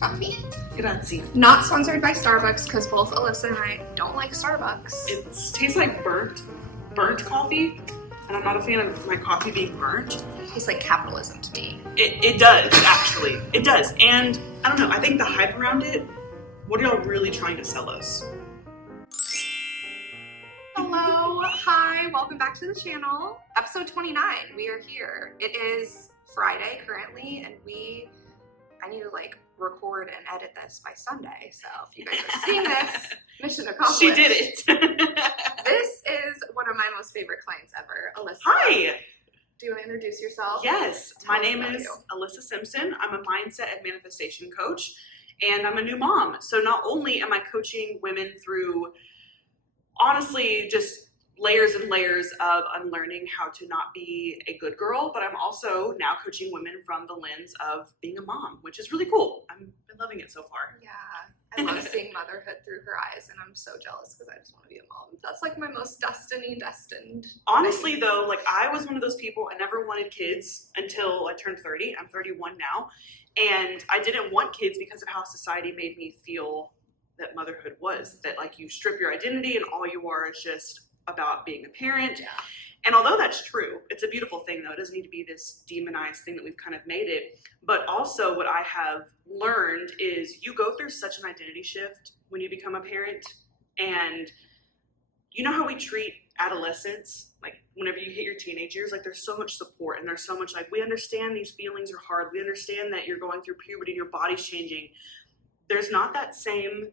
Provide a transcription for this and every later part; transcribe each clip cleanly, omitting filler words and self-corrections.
Coffee. Grazie. Not sponsored by Starbucks because both Alyssa and I don't like Starbucks. It tastes like burnt coffee, and I'm not a fan of my coffee being burnt. It tastes like capitalism to me. It does, actually. It does. And I don't know, I think the hype around it, what are y'all really trying to sell us? Hello, hi, welcome back to the channel. Episode 29, we are here. It is Friday currently, and I need to record and edit this by Sunday. So if you guys are seeing this, mission accomplished. She did it. This is one of my most favorite clients ever, Alyssa. Hi. Do you want to introduce yourself? Yes, Tell my us name about is you. Alyssa Simpson. I'm a mindset and manifestation coach, and I'm a new mom. So not only am I coaching women through, honestly, just layers and layers of unlearning how to not be a good girl, but I'm also now coaching women from the lens of being a mom, which is really cool. I've been loving it so far. Yeah, I love seeing motherhood through her eyes, and I'm so jealous because I just want to be a mom. That's like my most destined. Honestly, though, I was one of those people, I never wanted kids until I turned 30. I'm 31 now. And I didn't want kids because of how society made me feel that motherhood was. That, you strip your identity and all you are is just about being a parent. Yeah. And although that's true, it's a beautiful thing, though. It doesn't need to be this demonized thing that we've kind of made it. But also what I have learned is you go through such an identity shift when you become a parent. And you know how we treat adolescents? Whenever you hit your teenage years, there's so much support and there's so much we understand these feelings are hard. We understand that you're going through puberty and your body's changing. There's not that same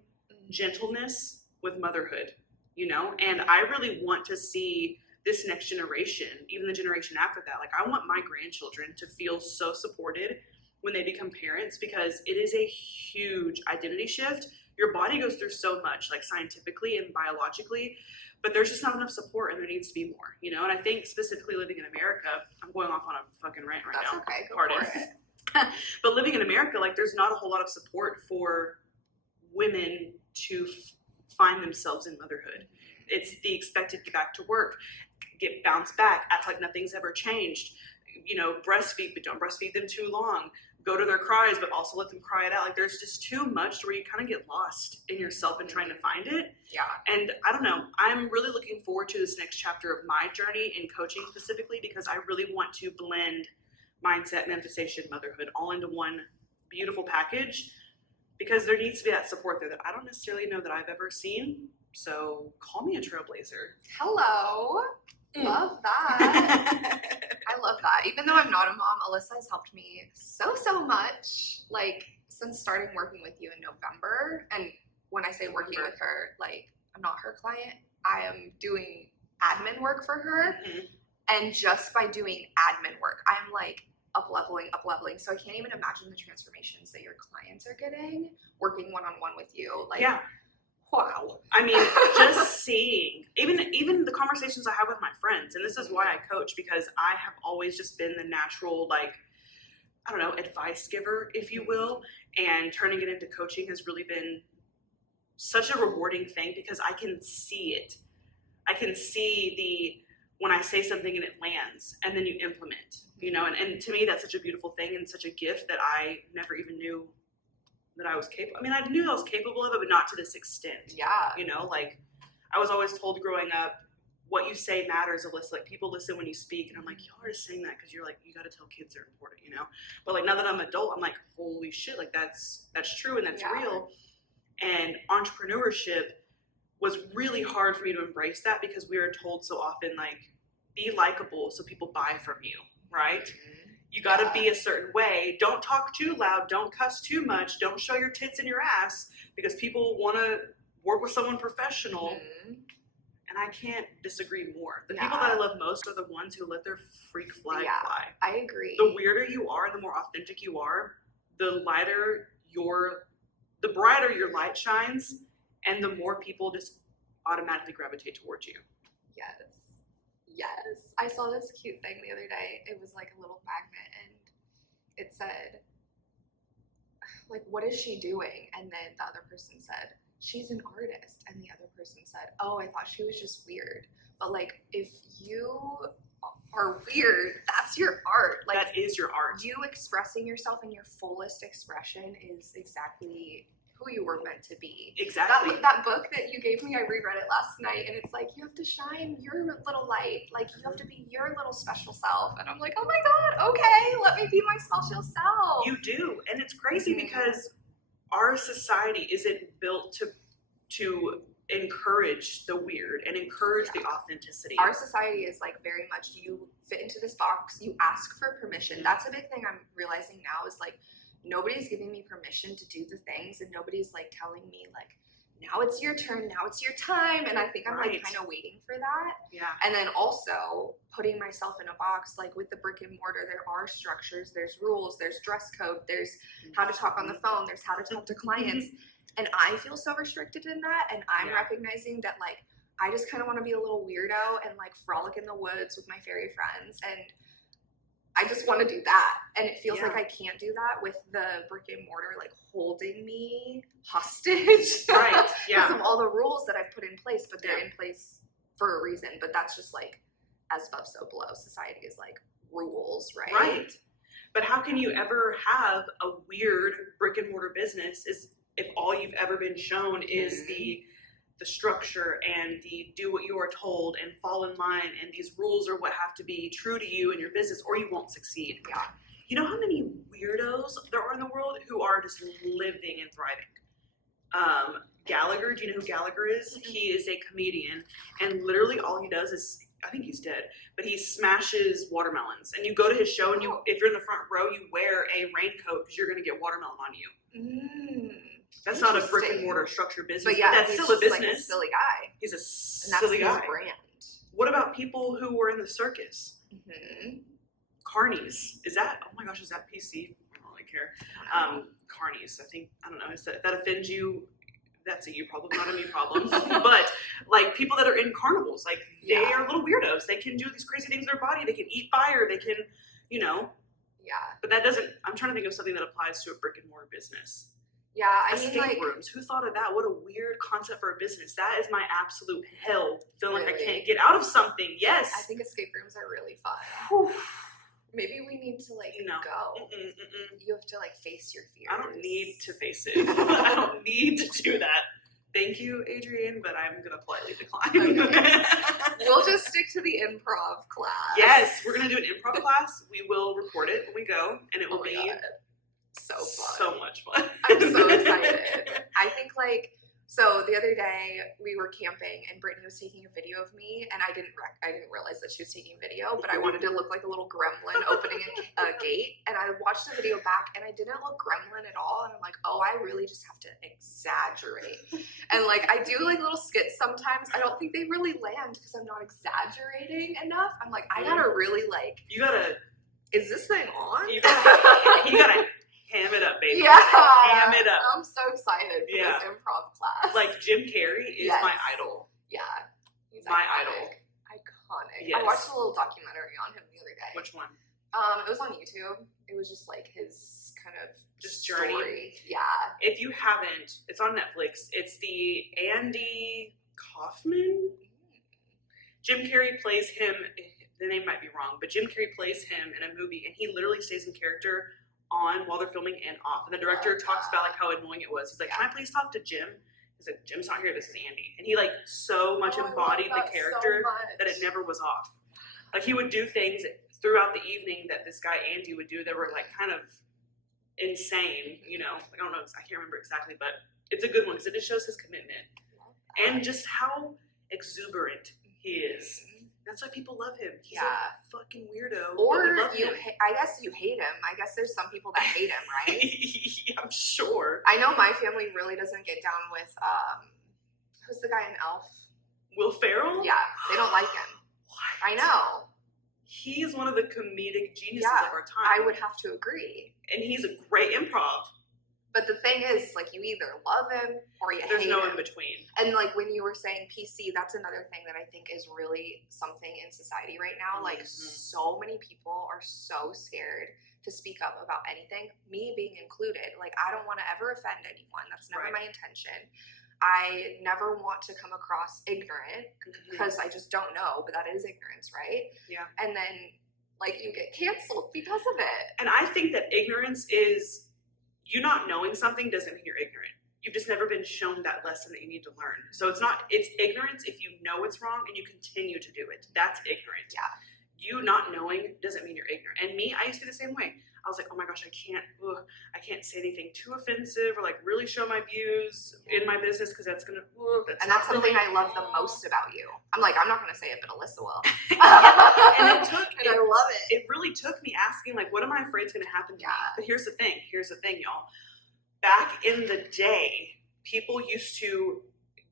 gentleness with motherhood, And I really want to see this next generation, even the generation after that. I want my grandchildren to feel so supported when they become parents because it is a huge identity shift. Your body goes through so much, scientifically and biologically, but there's just not enough support and there needs to be more, And I think specifically living in America, I'm going off on a fucking rant right now. That's okay, go Pardon. for it. But living in America, there's not a whole lot of support for women to find themselves in motherhood. It's the expected get back to work, get bounced back, act like nothing's ever changed, breastfeed, but don't breastfeed them too long, go to their cries, but also let them cry it out. There's just too much to where you kind of get lost in yourself and trying to find it. Yeah. And I don't know, I'm really looking forward to this next chapter of my journey in coaching specifically because I really want to blend mindset, manifestation, motherhood all into one beautiful package because there needs to be that support there that I don't necessarily know that I've ever seen. So call me a trailblazer. Hello. Love that. I love that. Even though I'm not a mom, Alyssa has helped me so much, since starting working with you in November. And when I say working with her, I'm not her client. I am doing admin work for her. Mm-hmm. And just by doing admin work, I'm up-leveling. So I can't even imagine the transformations that your clients are getting working one-on-one with you. Yeah. Wow. I mean, just seeing, even the conversations I have with my friends, and this is why I coach, because I have always just been the natural, advice giver, if you will, and turning it into coaching has really been such a rewarding thing because I can see it. I can see when I say something and it lands, and then you implement, and to me, that's such a beautiful thing and such a gift that I never even knew that I was capable. I mean, I knew I was capable of it, but not to this extent. Yeah. I was always told growing up, what you say matters, Alyssa. People listen when you speak, and I'm like, y'all are just saying that because you're you got to tell kids they're important, But now that I'm an adult, I'm like, holy shit, that's true and that's real. And entrepreneurship was really hard for me to embrace that because we are told so often, be likable so people buy from you, right? Mm-hmm. You got to be a certain way. Don't talk too loud. Don't cuss too much. Don't show your tits and your ass because people want to work with someone professional. Mm-hmm. And I can't disagree more. The people that I love most are the ones who let their freak flag fly. I agree. The weirder you are and the more authentic you are, the brighter your light shines and the more people just automatically gravitate towards you. Yes. I saw this cute thing the other day. It was a little magnet and it said, what is she doing? And then the other person said, she's an artist. And the other person said, oh, I thought she was just weird. But if you are weird, that's your art. Like, that is your art. You expressing yourself in your fullest expression is exactly who you were meant to be. Exactly. That book that you gave me, I reread it last night, and it's like, you have to shine your little light. Like, you have to be your little special self. And I'm like, oh my God, okay, let me be my special self. You do. And it's crazy because our society isn't built to encourage the weird and encourage the authenticity. Our society is like very much, you fit into this box, you ask for permission. That's a big thing I'm realizing now is like, nobody's giving me permission to do the things, and nobody's like telling me like, now it's your turn, now it's your time. And I think I'm like kind of waiting for that. Yeah. And then also putting myself in a box, like with the brick and mortar, there are structures, there's rules, there's dress code, there's how to talk on the phone, there's how to talk to clients. And I feel so restricted in that. And I'm recognizing that like, I just kind of want to be a little weirdo and like frolic in the woods with my fairy friends. And I just want to do that. And it feels like I can't do that with the brick and mortar, like holding me hostage. Right. Yeah. Because of all the rules that I've put in place, but they're in place for a reason. But that's just like, as above, so below. Society is like rules, right? Right. But how can you ever have a weird brick and mortar business if all you've ever been shown is the structure and the do what you are told and fall in line, and these rules are what have to be true to you and your business, or you won't succeed. Yeah. You know how many weirdos there are in the world who are just living and thriving? Gallagher, do you know who Gallagher is? He is a comedian, and literally all he does is, I think he's dead, but he smashes watermelons. And you go to his show, and if you're in the front row, you wear a raincoat because you're going to get watermelon on you. That's not a brick and mortar structured business, but that's still a business. Like a silly guy. He's a And silly that's guy. his brand. What about people who were in the circus? Carnies. Is that, oh my gosh, is that PC? I don't really care. Carnies, I don't know, if that offends you, that's a you problem, not a me problem. But like people that are in carnivals, like they are little weirdos. They can do these crazy things with their body. They can eat fire. They can, But that doesn't, I'm trying to think of something that applies to a brick and mortar business. Yeah, I mean, escape rooms. Who thought of that? What a weird concept for a business. That is my absolute hell. Feeling like I can't get out of something. Yes. I think escape rooms are really fun. Maybe we need to go. You have to face your fears. I don't need to face it. I don't need to do that. Thank you, Adrienne, but I'm gonna politely decline. Okay. We'll just stick to the improv class. Yes, we're gonna do an improv class. We will record it when we go, and it will be so fun. So much fun. I'm so excited. I think so the other day we were camping and Brittany was taking a video of me, and I didn't realize that she was taking a video, but I wanted to look like a little gremlin opening a gate, and I watched the video back and I didn't look gremlin at all, and I'm like, oh, I really just have to exaggerate. And I do little skits sometimes. I don't think they really land because I'm not exaggerating enough. I'm like, I gotta really you gotta, is this thing on? You gotta ham it up, baby. Yeah. Ham it up. I'm so excited for this improv class. Jim Carrey is my idol. Yeah. He's my idol. Iconic. Yes. I watched a little documentary on him the other day. Which one? It was on YouTube. It was just his kind of just story. Journey. Yeah. If you haven't, it's on Netflix. It's the Andy Kaufman. Jim Carrey plays him. The name might be wrong, but Jim Carrey plays him in a movie, and he literally stays in character on while they're filming and off. And the director talks about how annoying it was. He's like, can I please talk to Jim? He's like, Jim's not here, this is Andy. And he so much embodied the character that it never was off. He would do things throughout the evening that this guy Andy would do that were kind of insane, I don't know, I can't remember exactly, but it's a good one because it just shows his commitment and just how exuberant he is. That's why people love him. He's a fucking weirdo. Or I guess you hate him. I guess there's some people that hate him, right? I'm sure. I know my family really doesn't get down with, who's the guy in Elf? Will Ferrell? Yeah, they don't like him. What? I know. He's one of the comedic geniuses of our time. I would have to agree. And he's a great improv. But the thing is, you either love him or you hate him. There's no in between. And when you were saying PC, that's another thing that I think is really something in society right now. So many people are so scared to speak up about anything, me being included. I don't want to ever offend anyone. That's never my intention. I never want to come across ignorant because I just don't know, but that is ignorance, right? Yeah. And then, like, you get canceled because of it. And I think that ignorance is, you not knowing something doesn't mean you're ignorant. You've just never been shown that lesson that you need to learn. So it's ignorance if you know it's wrong and you continue to do it. That's ignorant. Yeah. You not knowing doesn't mean you're ignorant. And me, I used to be the same way. I was like, oh my gosh, I can't say anything too offensive or like really show my views in my business because that's gonna. That's something I love the most about you. I'm like, I'm not gonna say it, but Alyssa will. And I love it. It really took me asking, like, what am I afraid is gonna happen to me? But here's the thing, y'all. Back in the day, people used to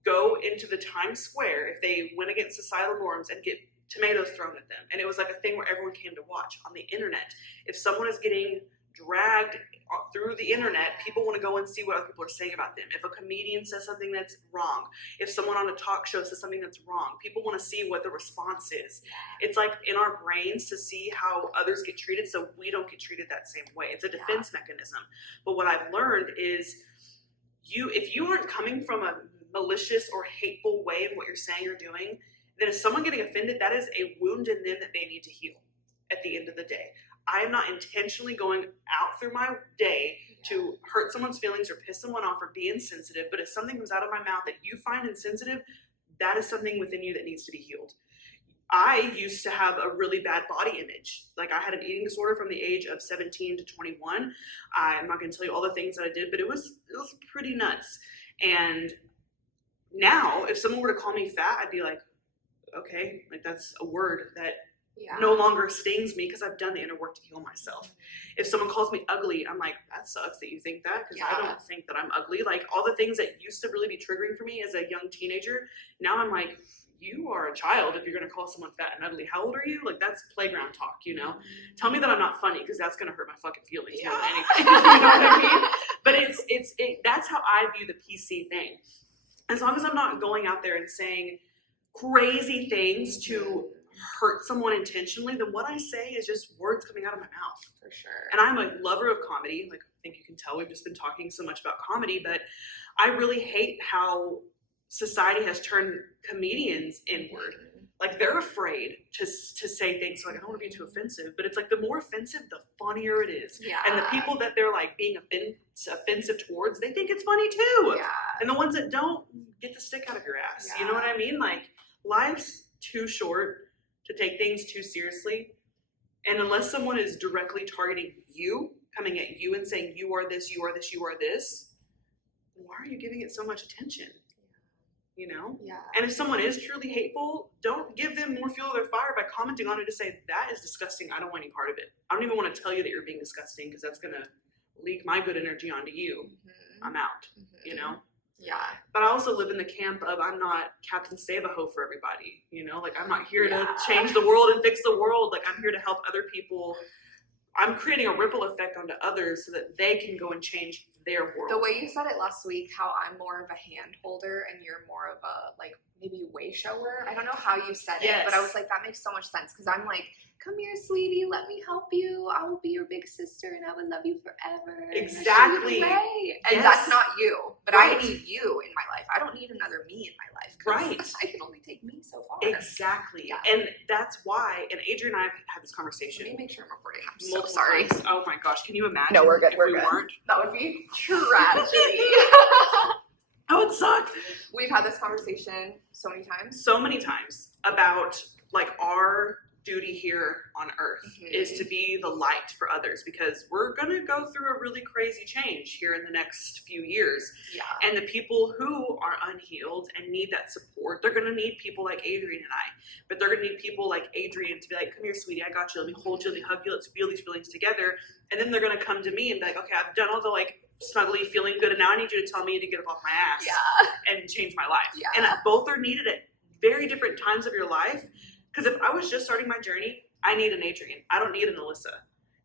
go into the Times Square if they went against societal norms and get tomatoes thrown at them. And it was like a thing where everyone came to watch. On the internet, if someone is getting dragged through the internet, people want to go and see what other people are saying about them. If a comedian says something that's wrong, if someone on a talk show says something that's wrong, people want to see what the response is. It's like in our brains to see how others get treated so we don't get treated that same way. It's a defense mechanism. But what I've learned is if you aren't coming from a malicious or hateful way in what you're saying or doing, then if someone getting offended, that is a wound in them that they need to heal at the end of the day. I am not intentionally going out through my day to hurt someone's feelings or piss someone off or be insensitive, but if something comes out of my mouth that you find insensitive, that is something within you that needs to be healed. I used to have a really bad body image. Like, I had an eating disorder from the age of 17 to 21. I'm not going to tell you all the things that I did, but it was pretty nuts. And now, if someone were to call me fat, I'd be like, okay, like that's a word that no longer stings me because I've done the inner work to heal myself. If someone calls me ugly, I'm like, that sucks that you think that, because I don't think that I'm ugly. Like, all the things that used to really be triggering for me as a young teenager, now I'm like, you are a child if you're going to call someone fat and ugly. How old are you? Like, that's playground talk, you know? Tell me that I'm not funny, because that's going to hurt my fucking feelings more than anything. You know what I mean? But that's how I view the PC thing. As long as I'm not going out there and saying crazy things to hurt someone intentionally, then what I say is just words coming out of my mouth. For sure. And I'm a lover of comedy. Like, I think you can tell we've just been talking so much about comedy, but I really hate how society has turned comedians inward. Like, they're afraid to say things like, I don't want to be too offensive, but it's like the more offensive, the funnier it is. Yeah. And the people that they're like being offensive towards, they think it's funny too. Yeah. And the ones that don't, get the stick out of your ass. Yeah. You know what I mean? Like, life's too short to take things too seriously. And unless someone is directly targeting you, coming at you and saying, you are this, you are this, you are this, why are you giving it so much attention? You know? Yeah. And if someone is truly hateful, don't give them more fuel to their fire by commenting on it to say, that is disgusting, I don't want any part of it. I don't even want to tell you that you're being disgusting, because that's going to leak my good energy onto you. I'm out, you know? Yeah. But I also live in the camp of, I'm not Captain Save-A-Ho for everybody, you know? Like, I'm not here to change the world and fix the world. Like, I'm here to help other people. I'm creating a ripple effect onto others so that they can go and change their world. The way you said it last week, how I'm more of a hand holder and you're more of a, like, maybe way shower. I don't know how you said it, but I was like, that makes so much sense, because I'm like, come here, sweetie, let me help you. I will be your big sister and I will love you forever. Exactly. And that's not you, but I need you in my life. I don't need another me in my life. Right. I can only take me so far. Exactly. Yeah. And that's why, and Adrian and I have had this conversation. Let me make sure I'm recording. I'm so sorry. Times. Oh my gosh, can you imagine? No, we're good. If we're we good. weren't? That would be tragedy. That would suck. We've had this conversation so many times about, like, our duty here on earth is to be the light for others, because we're going to go through a really crazy change here in the next few years. Yeah. And the people who are unhealed and need that support, they're going to need people like Adrian and I. But they're going to need people like Adrian to be like, come here, sweetie, I got you. Let me hold you. Let me hug you. Let's feel these feelings together. And then they're going to come to me and be like, okay, I've done all the, like, snuggly feeling good, and now I need you to tell me to get up off my ass and change my life. Yeah. And both are needed at very different times of your life. Because if I was just starting my journey, I need an Adrian. I don't need an Alyssa.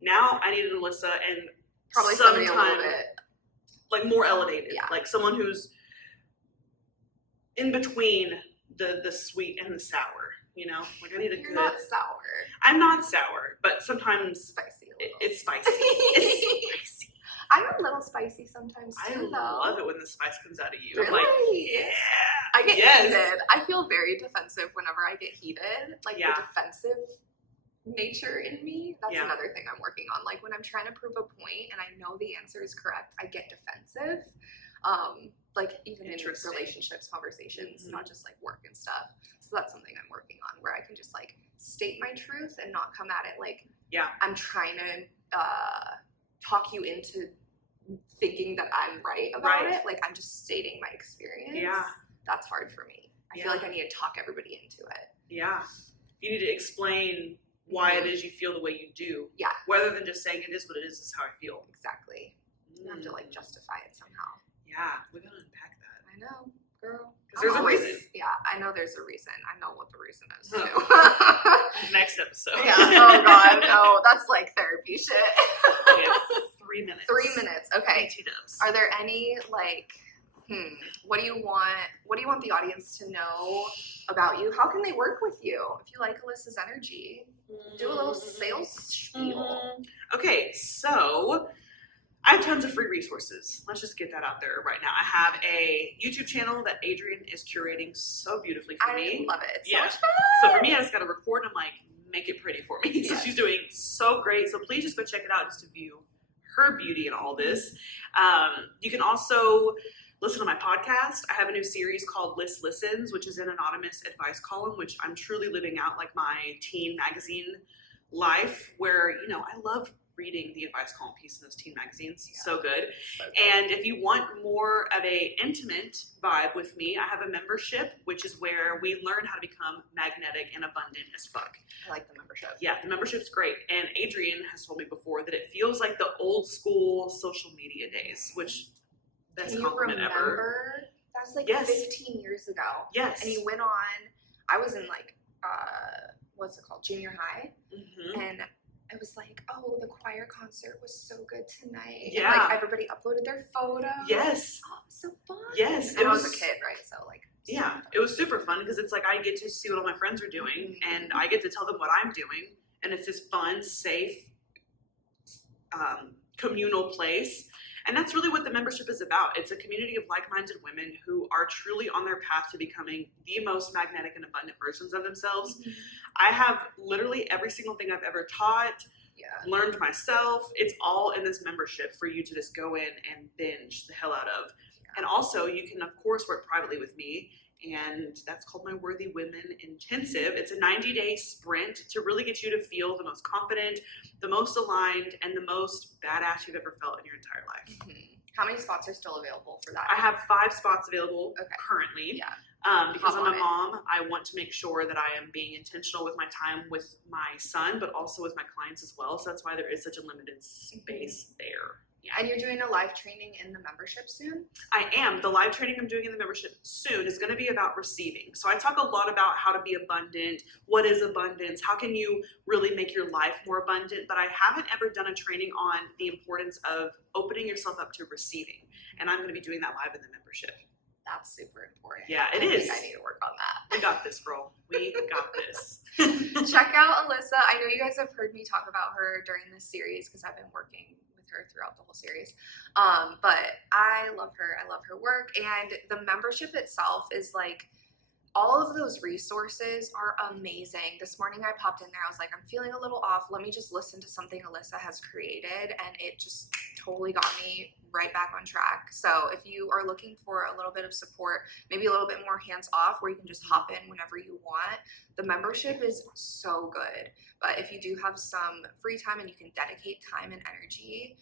Now I need an Alyssa, and probably somebody a little bit, like, more elevated. Yeah. Like someone who's in between the sweet and the sour. You know, like, I need a You're not sour. I'm not sour, but sometimes spicy. It's spicy. It's spicy. I'm a little spicy sometimes I too, love it when the spice comes out of you. Really? I'm like, yeah. I get Yes. heated. I feel very defensive whenever I get heated. Like Yeah. the defensive nature in me. That's Yeah. another thing I'm working on. Like when I'm trying to prove a point and I know the answer is correct, I get defensive. Like even in relationships, conversations, not just like work and stuff. So that's something I'm working on where I can just like state my truth and not come at it like I'm trying to talk you into thinking that I'm right about it. Like I'm just stating my experience. Yeah. That's hard for me. I feel like I need to talk everybody into it. Yeah. You need to explain why it is you feel the way you do. Yeah. Rather than just saying it is what it is how I feel. Exactly. You have to like justify it somehow. Yeah. We gotta unpack that. I know, girl. Because there's a reason. Yeah, I know there's a reason. I know what the reason is too. Next episode. Yeah. Oh God, no. That's like therapy shit. Okay, 3 minutes. 3 minutes. Okay. BT-dubs. Are there any like what do you want the audience to know about you? How can they work with you? If you like Alyssa's energy, do a little sales spiel. Okay, so I have tons of free resources. Let's just get that out there right now. I have a YouTube channel that Adrian is curating so beautifully for me. I love it. It's so much fun. So for me, I just got to record and like make it pretty for me. Yes. So she's doing so great. So please just go check it out just to view her beauty in all this. You can also listen to my podcast. I have a new series called Liz Listens, which is an anonymous advice column, which I'm truly living out like my teen magazine life where, you know, I love reading the advice column piece in those teen magazines. Yeah. So good. And if you want more of a intimate vibe with me, I have a membership, which is where we learn how to become magnetic and abundant as fuck. I like the membership. Yeah, the membership's great. And Adrian has told me before that it feels like the old school social media days, which best compliment ever. That was like 15 years ago. Yes. And you went on, I was in like, what's it called? Junior high. Mm-hmm. And it was like, oh, the choir concert was so good tonight. Yeah. And like everybody uploaded their photos. Yes. Oh, so fun. Yes. And I was a kid, right? So like. Yeah, it was super fun because it's like I get to see what all my friends are doing and I get to tell them what I'm doing. And it's this fun, safe, communal place. And that's really what the membership is about. It's a community of like-minded women who are truly on their path to becoming the most magnetic and abundant versions of themselves. Mm-hmm. I have literally every single thing I've ever taught, learned myself. It's all in this membership for you to just go in and binge the hell out of. And also you can, of course, work privately with me. And that's called my Worthy Women Intensive. It's a 90-day sprint to really get you to feel the most confident, the most aligned, and the most badass you've ever felt in your entire life. Mm-hmm. How many spots are still available for that? I have 5 spots available currently. Yeah. Because I'm a mom, I want to make sure that I am being intentional with my time with my son, but also with my clients as well. So that's why there is such a limited space there. Yeah. And you're doing a live training in the membership soon? I am. The live training I'm doing in the membership soon is going to be about receiving. So I talk a lot about how to be abundant, what is abundance, how can you really make your life more abundant, but I haven't ever done a training on the importance of opening yourself up to receiving. And I'm going to be doing that live in the membership. That's super important. Yeah, it is. I need to work on that. We got this, girl. We got this. Check out Alyssa. I know you guys have heard me talk about her during this series because I've been working with her throughout the whole series. But I love her. I love her work. And the membership itself is like, all of those resources are amazing. This morning I popped in there. I was like, I'm feeling a little off. Let me just listen to something Alyssa has created. And it just totally got me right back on track. So if you are looking for a little bit of support, maybe a little bit more hands off where you can just hop in whenever you want, the membership is so good. But if you do have some free time and you can dedicate time and energy,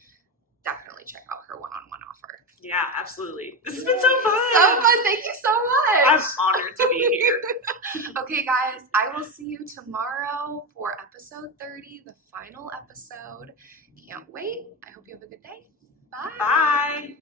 definitely check out her one-on-one offer. Yeah, absolutely. This has been so fun. So fun. Thank you so much. I'm honored to be here. Okay, guys, I will see you tomorrow for episode 30, the final episode. Can't wait. I hope you have a good day. Bye. Bye.